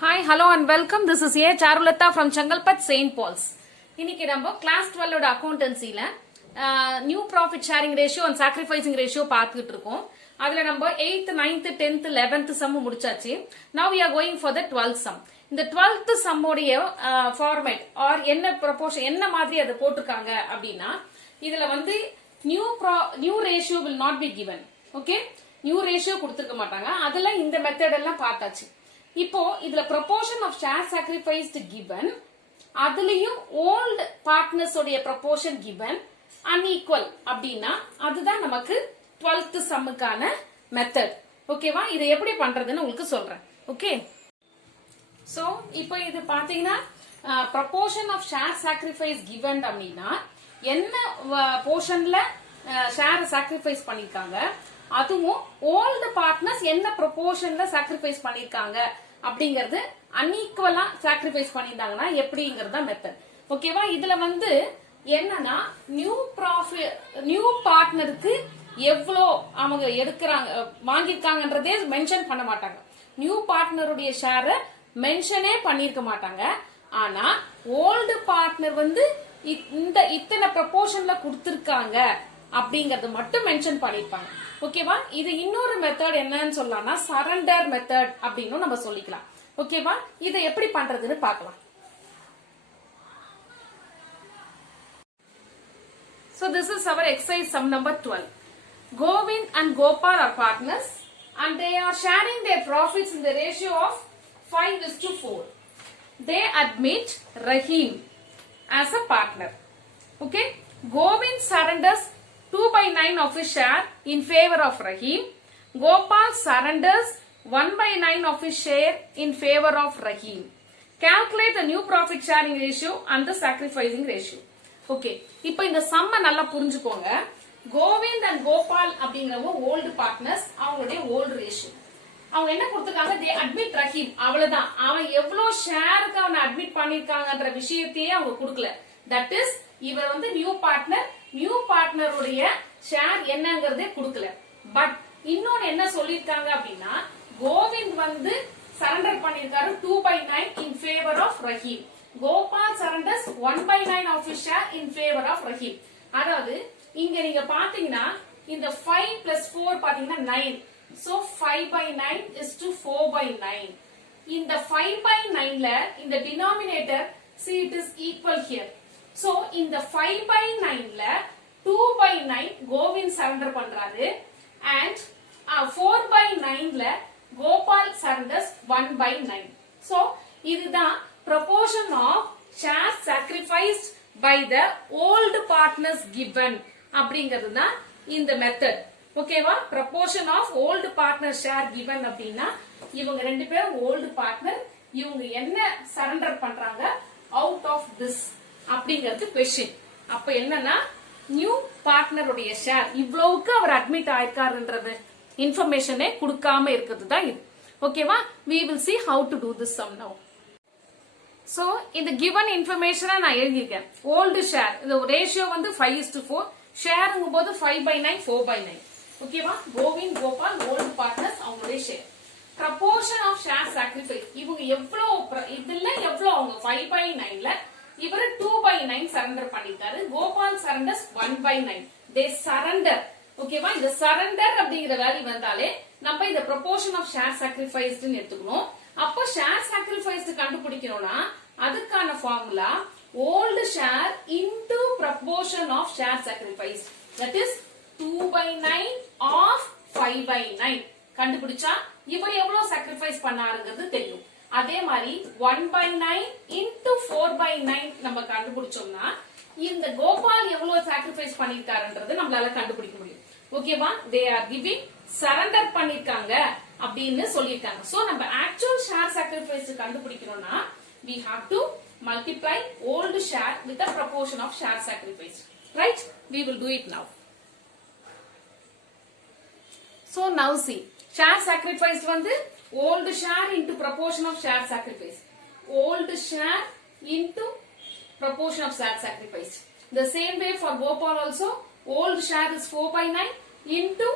Hi, hello and welcome. This is A. Charulata from Changalpat St. Paul's. இன்னைக்கு நம்ம class 12 ஓட அக்கவுண்டன்சில new profit sharing ratio and sacrificing ratio பார்த்துட்டு இருக்கோம். அதுல நம்ம 8th, 9th, 10th, 11th some முடிச்சாச்சு. Now we are going for the 12th sum. இந்த 12th sum உடைய ஃபார்மேட் ஆர் என்ன ப்ரொபோஷன் என்ன மாதிரி அதை போட்டுருக்காங்க அப்படின்னா இதுல வந்து new ratio will not be given. Okay, new ratio கொடுத்துருக்க மாட்டாங்க. அதுல இந்த மெத்தட் எல்லாம் பார்த்தாச்சு. இப்போ இதுல proportion of share sacrificed given, அதுலயும் ஓல்ட் பார்ட்னர்ஸ் உடைய ப்ரொபோர்ஷன் கிவன் அன்ஈக்குவல் அப்படின்னா அதுதான் நமக்கு 12th சம்முக்கான மெத்தட். ஓகேவா, இதை எப்படி பண்றதுன்னு உங்களுக்கு சொல்றேன். ஓகே, சோ இப்போ இது பாத்தீங்கன்னா proportion of share sacrifice given அப்படின்னா என்ன போர்ஷன்ல ஷேர் சாக்ரிஃபைஸ் பண்ணிருக்காங்க, அதுவும் ஓல்டு பார்ட்னர்ஸ் என்ன ப்ரொபோர்ஷன்ல சாக்ரிஃபைஸ் பண்ணிருக்காங்க அப்படிங்கறது அன்ஈக்குவலா சாக்ரிஃபைஸ் பண்ணிருந்தாங்கன்னா எப்படிங்கறத மெத்தட். ஓகேவா, இதுல வந்து என்னன்னா நியூ பார்ட்னருக்கு எவ்வளோ அவங்க எடுக்கிறாங்க வாங்கிருக்காங்கன்றதே மென்ஷன் பண்ண மாட்டாங்க. நியூ பார்ட்னருடைய ஷேரை மென்ஷனே பண்ணிருக்க மாட்டாங்க. ஆனா ஓல்டு பார்ட்னர் வந்து இத்தனை ப்ரொபோர்ஷன்ல கொடுத்திருக்காங்க அப்படிங்கறது மட்டும் மென்ஷன் பண்ணிருப்பாங்க. ஓகேவா, இது இன்னொரு மெத்தட் என்னன்னு சொல்லலாம்னா சரண்டர் மெத்தட் அப்படின்னு நம்ம சொல்லிக்கலாம். ஓகேவா, இதை எப்படி பண்றதுன்னு பார்க்கலாம். So this is our exercise sum number 12. Govind and Gopal are partners and they are sharing their profits in the ratio of 5:4. They admit Rahim as a partner. Okay, Govind surrenders 2/9 of his share in favor of Rahim. Gopal surrenders 1/9 of his share in favor of Rahim. Calculate the new profit sharing ratio and the sacrificing ratio. Okay, இப்போ இந்த சம்ம நல்லா புரிஞ்சுக்கோங்க. Kovind and Gopal அப்படிங்கிறவங்க old partners, அவங்களுடைய old ratio. அவங்க என்ன கொடுத்திருக்காங்க, தே அட்மிட் ரஹீம், அவ்வளவுதான். அவன் எவ்வளவு ஷேருக்கு அவனை அட்மிட் பண்ணிருக்காங்கன்ற விஷயத்தையே அவங்க கொடுக்கல. தட் இஸ் இவர் வந்து நியூ பார்ட்னருடைய ஷேர் என்னங்கறதே கொடுக்கல. பட் இன்னொன்னு என்ன சொல்லிருக்காங்க அப்படின்னா கோவிந்த் வந்து சரண்டர் பண்ணிருக்காரு 2/9 in favour of Rahim. Gopal surrenders 1/9 of his share in favour of Rahim. அதாவது இங்க நீங்க பாத்தீங்கன்னா இந்த 5 plus 4 பாத்தீங்கன்னா 9. So 5/9 is to 4/9. இந்த 5/9ல இந்த denominator see it is equal here. So இந்த 5/9ல 2/9 கோவிந்த் சரண்டர் பண்றாரு and 4/9ல கோபால் சரண்டர்ஸ் 1/9. So இதுதான் proportion of shares sacrificed by the old partners given அப்படிங்கிறது தான் இந்த மெத்தட். ஓகேவா, proportion of old partner share given அப்படின்னா இவங்க ரெண்டு பேரும் ஓல்டு பார்ட்னர், இவங்க என்ன சரண்டர் பண்றாங்க அவுட் ஆஃப் திஸ் அப்படிங்கிறது கொஸ்டின். அப்ப என்னன்னா நியூ பார்ட்னருடைய ஷேர் இவ்வளவுக்கு அவர் அட்மிட் ஆயிருக்காருன்றது இன்ஃபர்மேஷனே கொடுக்காம இருக்கிறது தான் இது. ஓகேவா, we will see how to do this sum now. So இந்த given information நான் எழுதிருக்கேன். ஓல்டு ஷேர் இந்த ரேஷியோ வந்து 5:4, ஷேருங்கும் போது 5/9 4/9. ஓகேவா, கோவிந்த் கோபால் ஓல்டு பார்ட்னர்ஸ், அவங்களுடைய share. Proportion of share sacrifice இவங்க எவ்வளவு இதுல எவ்வளவு அவங்க 5/9ல இவரு 2/9 சரண்டர் பண்ணிருக்காரு. கோபால் சரண்டர்ஸ் 1/9. தே சரண்டர். ஓகேவா, இந்த சரண்டர் அப்படிங்கிற வேல்யூ வந்தாலே நம்ம இந்த ப்ரொபோர்ஷன் ஆஃப் ஷேர் சாக்ரிஃபைஸ்டு எடுத்துக்கணும். அப்போ ஷேர் சாக்ரிஃபைஸ்டு கண்டுபிடிக்கணும்னா அதுக்கான formula old share into proportion of share sacrifice, that is 2/9 of 5/9 கண்டுபிடிச்சா இவர் எவ்வளவு சாக்ரிஃபைஸ் பண்ணாருங்கிறது தெரியும். அதே மாதிரி 1/9 இன்டு 4/9 நம்ம கண்டுபிடிச்சோம்னா இந்த கோபால் எவ்வளவு சாக்ரிஃபைஸ் பண்ணிருக்காருன்றது நம்மளால கண்டுபிடிக்க முடியும். ஓகேவா, தே ஆர் கிவிங் சரண்டர் பண்ணிருக்காங்க அப்படின்னு சொல்லிருக்காங்க. சோ நம்ம ஆக்சுவல் ஷேர் சாக்ரிஃபைஸ் கண்டுபிடிக்கணும்னா we have to multiply old share with the proportion of share sacrifice. Right, we will do it now. So now see, share sacrifice வந்து old share into proportion of share sacrifice. Old share into proportion of share sacrifice. The same way for Gopal also, old share is 4/9 into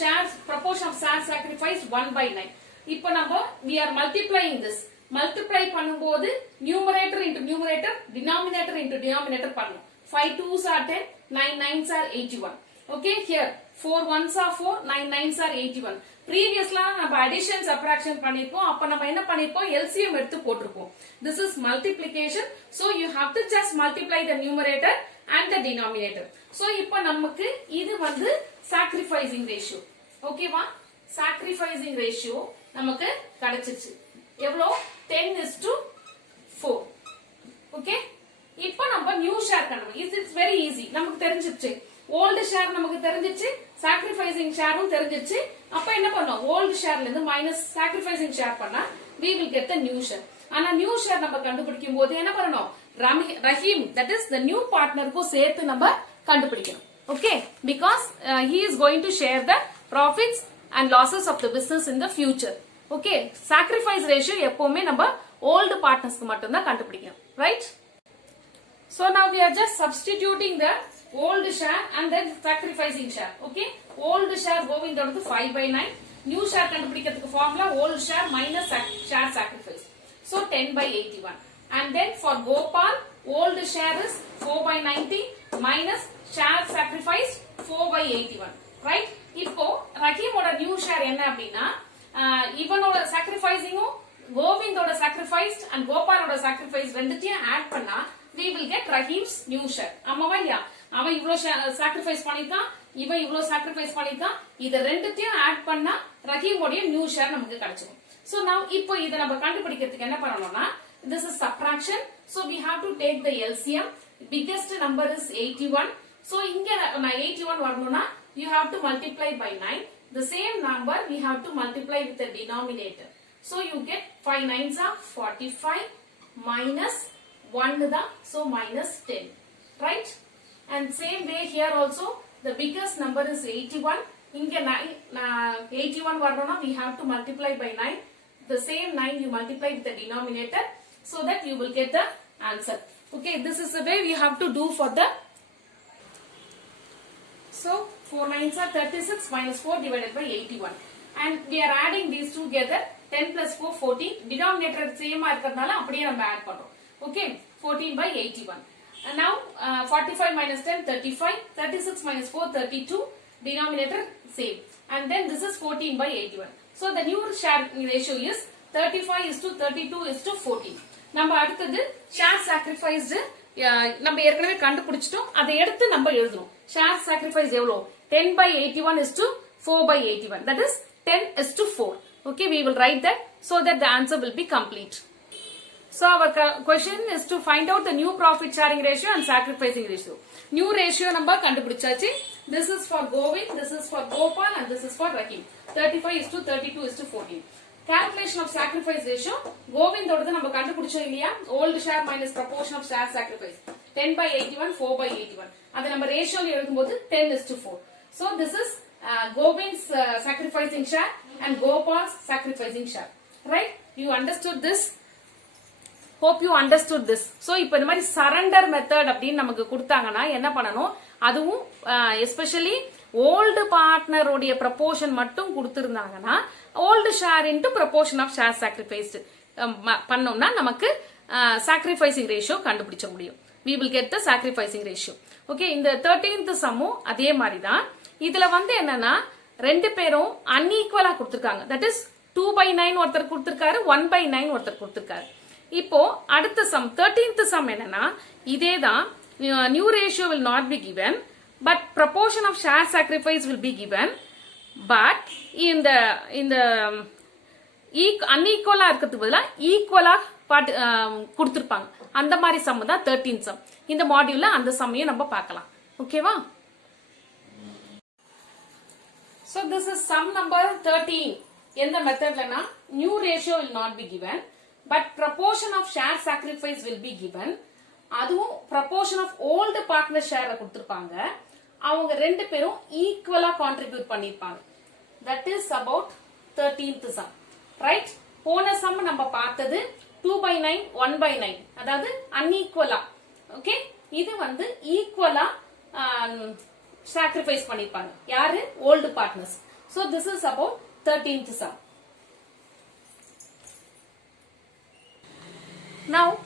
share proportion of share sacrifice 1/9. இப்போ நம்ம we are multiplying this. Multiply பண்ணும்போது numerator into numerator, denominator into denominator பண்ணணும். 5 2s are 10, 9 9s are 81. Okay, here 4 1s are 4, 9 9s are 81. Previously நம்ம addition subtraction பண்ணிருப்போம். அப்ப நம்ம என்ன பண்ணிருப்போம்? LCM எடுத்து போட்டுருப்போம். This is multiplication. So you have to just multiply the numerator and the denominator. So இப்போ நமக்கு இது வந்து sacrificing ratio. ஓகேவா? sacrificing ratio நமக்கு கிடைச்சிச்சு. எவ்வளோ? 10:4. ஓகே? இப்போ நம்ம நியூ ஷேர் கண்டுபிடி. It's very easy. நமக்கு தெரிஞ்சிருச்சு. ஓல்ட் ஷேர் நமக்கு தெரிஞ்சிருச்சு, sacrificing ஷேரும் தெரிஞ்சிருச்சு. அப்ப என்ன பண்ணோம்? ஓல்ட் ஷேர்ல இருந்து மைனஸ் sacrificing ஷேர் பண்ணா we will get the new share. ஆனா நியூ ஷேர் நம்ம கண்டுபிடிக்கும் போது என்ன பண்ணணும்? Rahim, that is the new partnerக்கும் சேர்த்து நம்ம கண்டுபிடிக்கணும். Okay? Because he is going to share the profits and losses of the business in the future. Okay? sacrifice ratio எப்பவுமே நம்ம ஓல்ட் பார்ட்னர்ஸ்க்கு மட்டும் தான் கண்டுபிடிக்கணும். Right? So now we are just substituting the old share and then sacrificing share. Okay? Old share going down to 5/9. New share கண்டுபிடிக்கிறதுக்கு formula old share minus share sacrifice. So 10/81. And then for Gopal, old share is 4/90 minus share sacrifice 4/81. Right? இப்போ ரஹீமோட new share என்ன அப்படின்னா இவனோட sacrificingம் கோவிந்தோட sacrifice and கோபாலோட sacrifice ரெண்டுத்தையும் add பண்ணா we will get Rahim's new share. ஆமாவா இல்லையா? அவன் இவ்ளோ sacrifice பண்ணிருக்கான், இவன் இவ்ளோ sacrifice பண்ணிருக்கான். இத ரெண்டுத்தையும் ஆட் பண்ணா ரஹீமோட new share நமக்கு கிடைச்சிடும். So now இப்போ இத நம்ம கண்டுபிடிக்கிறதுக்கு என்ன பண்ணணும்னா this is subtraction. So we have to take the LCM. Biggest number is 81. So இங்க நான் 81 வரணும்னா you have to multiply by 9. The same number we have to multiply with the denominator. So you get 5 9s are 45 minus 1 da, so minus 10. Right? And same way here also the biggest number is 81. Inga 81 varana we have to multiply by 9. The same 9 you multiply with the denominator so that you will get the answer. Okay, this is the way we have to do for the. So 4 9s are 36 minus 4 divided by 81. And we are adding these together. 10 plus 4 14. Denominator same இருக்கிறதுனால அப்படியே நம்ம add பண்றோம். Okay, 14/81. And now 45 minus 10 35, 36 minus 4 32, denominator same. And then this is 14/81. So the new share ratio is 35:32:14. நம்ம அடுத்தது share sacrificed நம்ம ஏற்கனவே கண்டுபிடிச்சிட்டோம். அதை எடுத்து நம்ம எழுதணும். share sacrifice எவ்வளவு? 10/81:4/81. That is 10:4. Okay, we will write that so that the answer will be complete. So our question is to find out the new profit sharing ratio and sacrificing ratio. New ratio number kandupidichachi. This is for Govind, this is for Gopal and this is for Rahim. 35:32:14. Calculation of sacrifice ratio. Govind oda நம்ம கண்டுபிடிச்சோம் இல்லையா? Old share minus proportion of share sacrifice. 10/81 4/81. அத நம்ம ரேஷியோல எழுதும்போது 10:4. So this is Govind's sacrificing share and Gopal's sacrificing share. Right? You understood this? Hope you understood this. So இப்போ இந்த மாதிரி surrender method அப்படின்னு நமக்கு கொடுத்தாங்கன்னா என்ன பண்ணணும்? அதுவும் especially old partner உடைய proportion மட்டும் கொடுத்திருந்தாங்கன்னா old share into proportion of share sacrificed பண்ணோம்னா நமக்கு sacrificing ratio கண்டுபிடிச்ச முடியும். We will get the sacrificing ratio. Okay, இந்த 13th சம்மும் அதே மாதிரி தான். இதுல வந்து என்னன்னா ரெண்டு பேரும் unequal கொடுத்திருக்காங்க. That is 2/9 ஒருத்தர் கொடுத்திருக்காரு, 1/9 ஒருத்தர் கொடுத்திருக்காரு. இப்போ அடுத்த சம் 13th சம் என்னன்னா இதேதான் new ratio will not be given but proportion of share sacrifice will be given but இந்த unequal இருக்கிறதுக்கு பதிலா ஈக்குவலா கொடுத்திருப்பாங்க. அந்த மாதிரி சம் தான் 13th சம். இந்த மாடியூல்ல அந்த சம்மையும் நம்ம பார்க்கலாம். ஓகேவா? So this is sum number 13. எந்த மெத்தட்லனா new ratio will not be given but proportion of share sacrifice will be given. அதுவும் proportion of old partner share கொடுத்திருப்பாங்க. அவங்க ரெண்டு பேரும் ஈக்குவலா கான்ட்ரிபியூட் பண்ணிருப்பாங்க. That is about 13th sum. Right? போன some நம்ம பார்த்தது 2/9 1/9 அதாவது unequal. Okay? இது வந்து ஈக்குவலா sacrifice பண்ணிருப்பாங்க. யாரு? old partners. So this is about 13th sum. Now,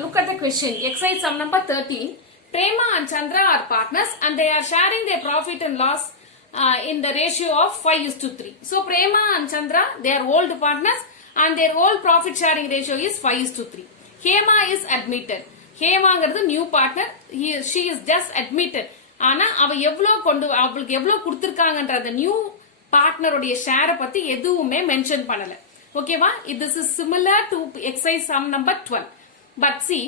look at the question. Exercise sum number 13. Prema and Chandra are partners and they are sharing their profit and loss in the ratio of 5:3. So, Prema and Chandra, they are old partners and their old profit sharing ratio is 5:3. Hema is admitted. ஹேமாங்கிறது new partner, she is just admitted. ஆனா அவ அவளுக்கு எவ்வளவு கொடுத்திருக்காங்கன்ற அந்த new பார்ட்னருடைய ஷேரை பத்தி எதுவுமே mention பண்ணல. ஓகேவா? this is similar to exercise sum number 12. But see,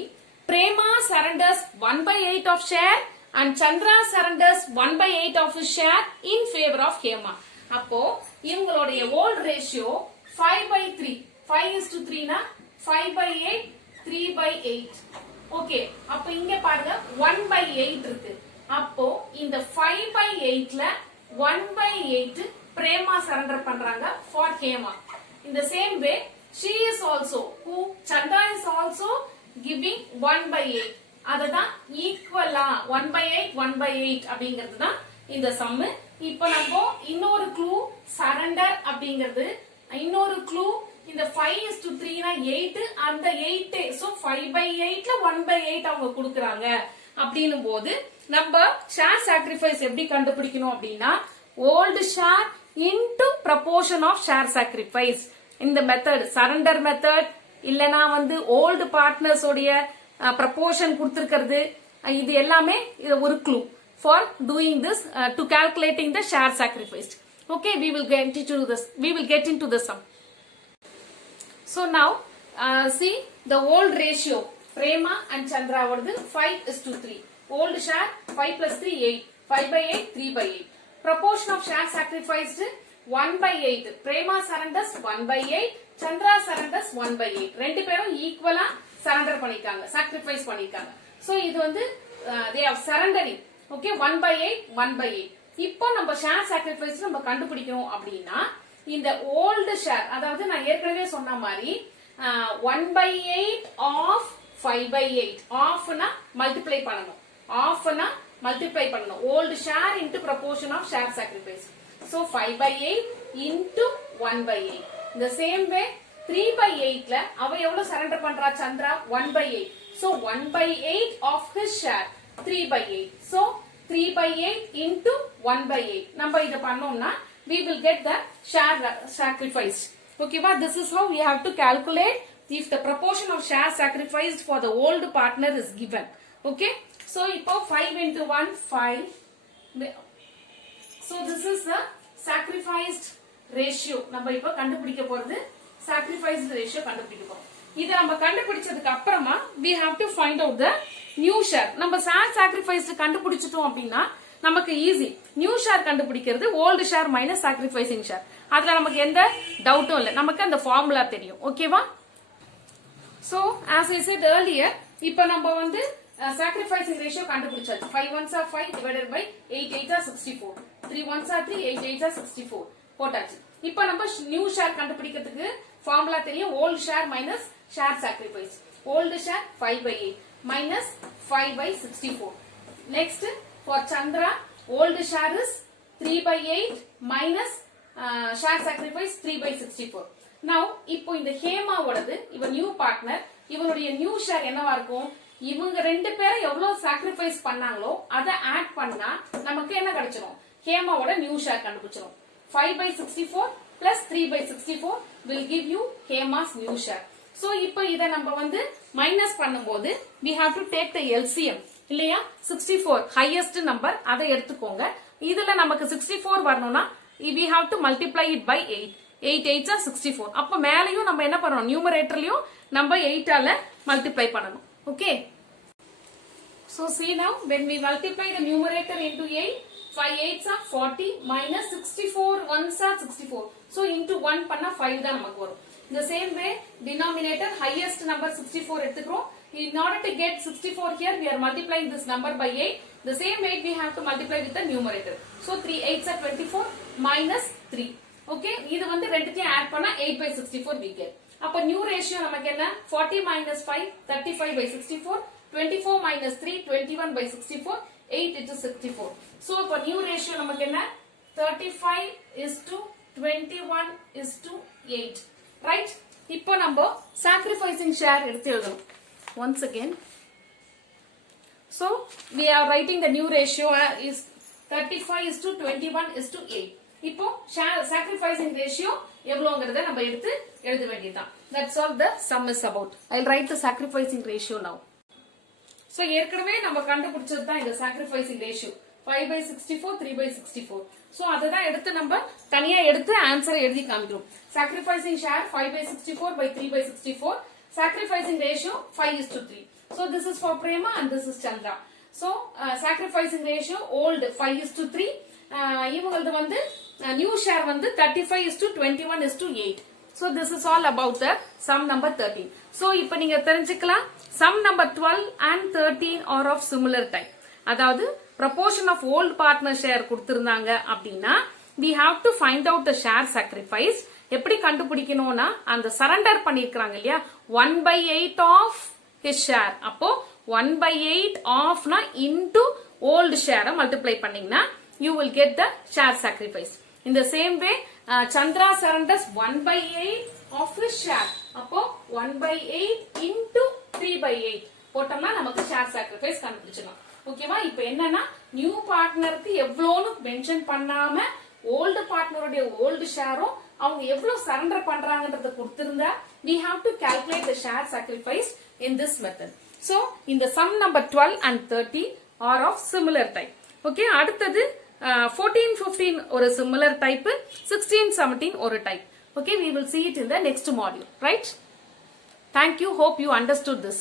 Prema surrenders 1/8 of share and Chandra surrenders 1/8 of his share in favor of Hema. அப்போ இவங்களுடைய old ratio 5/3. 5:3 னா 5/8 3/8. ஓகே, அப்ப இங்க பாருங்க 1/8 இருக்கு. அப்போ இந்த 5/8ல 1/8 பிரேமா சரண்டர் பண்றாங்க for Hema. In the same way, she is also, Chandra is also giving 1/8. அதுதான் ஈக்குவலா 1/8 1/8 அப்படிங்கிறது தான் இந்த சம். இப்போ நம்ம இன்னொரு க்ளூ சரண்டர் அப்படிங்கிறது, இன்னொரு க்ளூ இந்த 5:3 னா 8, அந்த 8 சோ 5/8ல 1/8 அவங்க கொடுக்கறாங்க. அப்படினும் போது நம்ம ஷேர் சாக்ரிஃபைஸ் எப்படி கண்டுபிடிக்கணும் அப்படினா old share into proportion of share sacrifice. இந்த மெத்தட் சரண்டர் மெத்தட் இல்லனா old partners உடைய proportion கொடுத்திருக்கிறது, இது எல்லாமே இது ஒரு clue for doing this to calculating the share sacrifice. Okay, we will get into this sum. So now see the old ratio Prema and Chandra varudhu 5:3. Old share 5 plus 3 8. 5/8 3/8. Proportion of share sacrificed 1/8. Prema surrenders 1/8. Chandra surrenders 1/8. ரெண்டு பேரும் ஈக்குவலா surrender பண்ணிருக்காங்க, sacrifice பண்ணிருக்காங்க. So இது they are surrendering. Okay, 1/8 1/8. இப்போ நம்ம share sacrifice நம்ம கண்டுபிடிக்கணும் அப்படினா இந்த old share, அதாவது நான் ஏற்கனவே சொன்ன மாதிரி 1/8 of 5/8. Off னா மல்டிப்ளை பண்ணணும், off னா மல்டிப்ளை பண்ணணும். old share into proportion of share sacrifice. So 5/8 into 1/8. The same way 3/8ல அவ எவ்வளவு சரண்டர் பண்றா Chandra? 1/8. So 1/8 of his share 3/8. So 3/8 into 1/8. நம்ம இத பண்ணோம்னா we will get the share sacrifice. Okay, but this is how we have to calculate if the proportion of share sacrificed for the old partner is given. Okay, so இப்போ 5 into 1 5. So this is the sacrificed ratio. நம்ம இப்போ கண்டுபிடிக்க போறது sacrificed ratio கண்டுபிடிக்க போறோம். இத நம்ம கண்டுபிடிச்சதுக்கு அப்புறமா we have to find out the new share. நம்ம share sacrificed கண்டுபிடிச்சிட்டோம் அப்படினா நமக்கு ஈஸி. நியூ ஷேர் கண்டுபிடிக்கிறது old share minus sacrificing share. அதுல நமக்கு எந்த டவுட்டும் இல்ல, நமக்கு அந்த ஃபார்முலா தெரியும். ஓகேவா? So as I said earlier, இப்போ நம்ம sacrificing ratio கண்டுபிடிச்சாச்சு. 5 ones are 5 divided by 8 8 are 64. 3 ones are 3 8 8 are 64 போட்டாச்சு. இப்போ நம்ம நியூ ஷேர் கண்டுபிடிக்கிறதுக்கு ஃபார்முலா தெரியும். Old share minus share sacrifice. Old share 5/8 minus 5/64. Next for Chandra, old share is 3/8 minus share sacrifice 3/64. Now, இப்போ இந்த ஹேமா ஓடது, இவ new partner, இவளுடைய new share என்னவா இருக்கும்? இவங்க ரெண்டு பேரும் எவ்வளவு சாக்ரிஃபைஸ் பண்ணாங்களோ அதை ஆட் பண்ணா நமக்கு என்ன கிடைச்சிரும்? ஹேமாவோட new share கண்டுபிடிச்சிரும். 5/64 plus 3/64 will give you Hema's new share. So, இப்போ இத நம்ம மைனஸ் பண்ணும்போது we have to take the LCM. இல்லையா? 64 highest number, அதை எடுத்துக்கோங்க. இதுல நமக்கு 64 வரணும்னா we have to multiply it by 8. 8 8s are 64. அப்ப மேலயும் நம்ம என்ன பண்ணணும்? நியூமரேட்டர்லயும் நம்ம 8 ஆல மல்டிப்ளை பண்ணணும். Okay, so see now when we multiply the numerator into 8, 5 8s are 40 minus 64 1s are 64. So into 1 பண்ணா 5 தான் நமக்கு வரும். In the same way, denominator highest number 64 எடுத்துக்கிறோம். In order to get 64 here, we are multiplying this number by 8. The same 8 we have to multiply with the numerator. So 3 8s are 24 minus 3. Okay, இது ரெண்டுத்தையும் add பண்ணா 8/64 we get. அப்ப new ratio நமக்கு என்ன? 40 minus 5 35/64. 24 minus 3 21/64. 8 into 64. So இப்ப new ratio நமக்கு என்ன? 35:21:8. Right? இப்போ நம்ம sacrificing share எடுத்து எழுதணும். Once again, so we are writing the new ratio is 35:21:8. இப்போ sacrificing ratio எவ்வளவுங்கறத நம்ம எடுத்து எழுத வேண்டியதுதான். That's all the sum is about. I'll write the sacrificing ratio now. So ஏற்கனவே நம்ம கண்டுபிடிச்சது தான் இந்த sacrificing ratio 5/64 3/64. So அததான் எடுத்து நம்ம தனியா எடுத்து ஆன்சரை எழுதி காமிக்கிறோம். Sacrificing share 5/64/3/64. Sacrificing ratio 5:3. So this is for Prema and this is Chandra. So sacrificing ratio old 5:3. இவங்களது வந்து new share வந்து 35:21:8. So this is all about the sum number 13. So இப்ப நீங்க தெரிஞ்சுக்கலாம் sum number 12 and 13 are of similar type. அதாவது proportion of old partner share கொடுத்திருந்தாங்க அப்படின்னா we have to find out the share sacrifice. எப்படி கண்டுபிடிக்கணும்னா அந்த சரண்டர் பண்ணிருக்காங்க இல்லையா 1/8 of his share. அப்போ 1/8 of na into old share multiply பண்ணீங்கன்னா you will get the share sacrifice. In the same way Chandra surrenders 1/8 of his share. அப்போ 1/8 into 3/8 போட்டோம்னா நமக்கு share sacrifice கண்டுபிடிச்சிடலாம். ஓகேவா? இப்போ என்னன்னா நியூ பார்ட்னருக்கு எவ்வளோன்னு மென்ஷன் பண்ணாம ஓல்டு பார்ட்னருடைய ஓல்டு ஷேரும் அவங்க எவ்வளவு சரண்டர் பண்றாங்கன்றத கொடுத்திருந்தா we have to calculate the share sacrifice in this method. So இந்த sum number 12 and 13 are of similar type. Okay, அடுத்தது 14 15 ஒரு similar type, 16 17 ஒரு type. Okay, we will see it in the next module, right? Thank you, hope you understood this.